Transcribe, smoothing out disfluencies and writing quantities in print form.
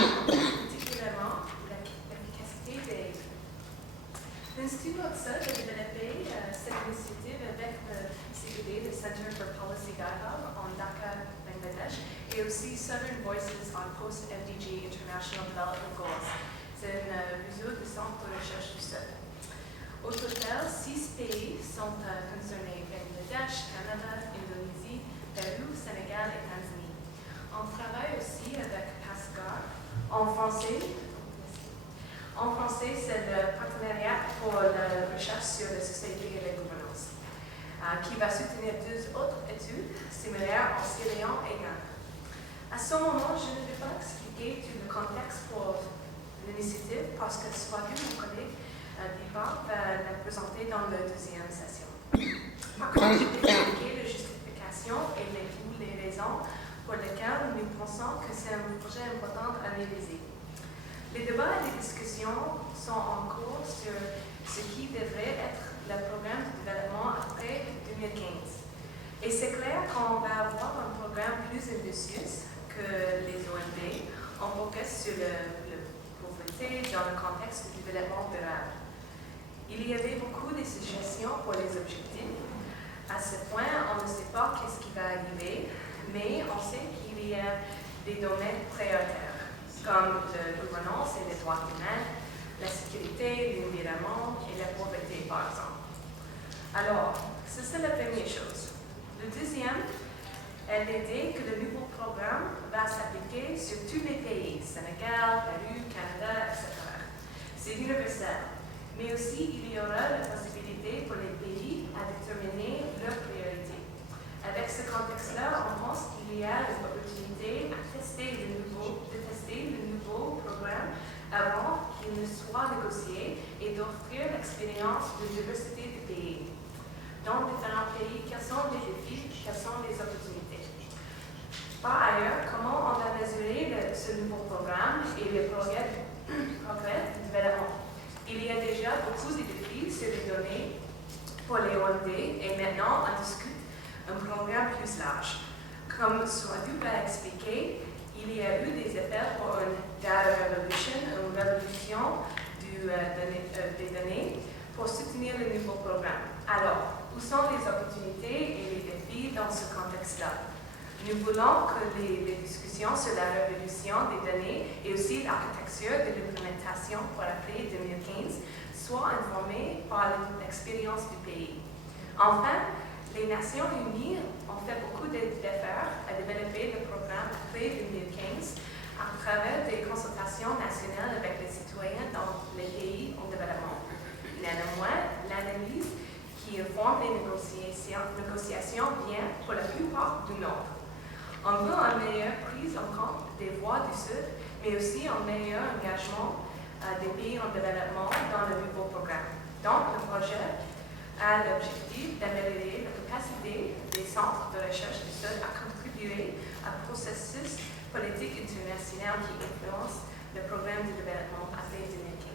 particulièrement l'efficacité des... L'Institut Oxa a développé cette initiative avec le CPD, le Center for Policy Dialogue, en Dhaka, Bangladesh, et aussi Southern Voices on Post-MDG International Development Goals. C'est un réseau de centres de recherche du Sud. Au total, 6 pays sont concernés: Bangladesh, Canada, Indonésie, Pérou, Sénégal et Tanzanie. On travaille aussi avec PASCAR. En français, c'est le partenariat pour la recherche sur la société et la gouvernance, qui va soutenir 2 autres études similaires en Sierra Leone et Ghana. À ce moment, je ne vais pas expliquer tout le contexte pour l'initiative parce que Swati, mon collègue, Deepak, va la présenter dans la deuxième session. Par contre, je vais expliquer la justification et les raisons pour lesquelles nous pensons que c'est un projet important à réaliser. Les débats et les discussions sont en cours sur ce qui devrait être le programme de développement après 2015. Et c'est clair qu'on va avoir un programme plus ambitieux que les OMD. On focus sur la pauvreté dans le contexte du développement durable. Il y avait beaucoup de suggestions pour les objectifs. À ce point, on ne sait pas qu'est-ce qui va arriver, mais on sait qu'il y a des domaines prioritaires, comme la gouvernance et les droits humains, la sécurité, l'environnement et la pauvreté, par exemple. Alors, c'est ça la première chose. Le deuxième est l'idée que le nouveau programme va s'appliquer sur tous les pays, Sénégal, Pérou, Canada, etc. C'est universel, mais aussi il y aura la possibilité pour les pays à déterminer leurs priorités. Avec ce contexte-là, on pense qu'il y a une opportunité à tester le nouveau programme avant qu'il ne soit négocié et d'offrir l'expérience de diversité de pays. Dans différents pays, quels sont les défis, quelles sont les opportunités? Par ailleurs, comment on va mesurer ce nouveau programme et les progrès de développement? Il y a déjà beaucoup de défis sur les données pour les OMD et maintenant on discute un programme plus large. Comme Swati l'a expliqué, il y a eu des appels pour une data revolution, une révolution des données pour soutenir le nouveau programme. Alors, où sont les opportunités et les défis dans ce contexte-là? Nous voulons que les discussions sur la révolution des données et aussi l'architecture de l'implémentation pour après 2015 soient informées par l'expérience du pays. Enfin, les Nations Unies ont fait beaucoup d'efforts à développer le programme après 2015 à travers des consultations nationales avec les citoyens dans les pays en développement. Néanmoins, l'analyse qui informe les négociations vient pour la plupart du Nord. On veut une meilleure prise en compte des voix du Sud, mais aussi un meilleur engagement des pays en développement dans le nouveau programme. Donc, le projet a l'objectif d'améliorer la capacité des centres de recherche du Sud à contribuer à un processus politique international qui influence le programme de développement après 2015.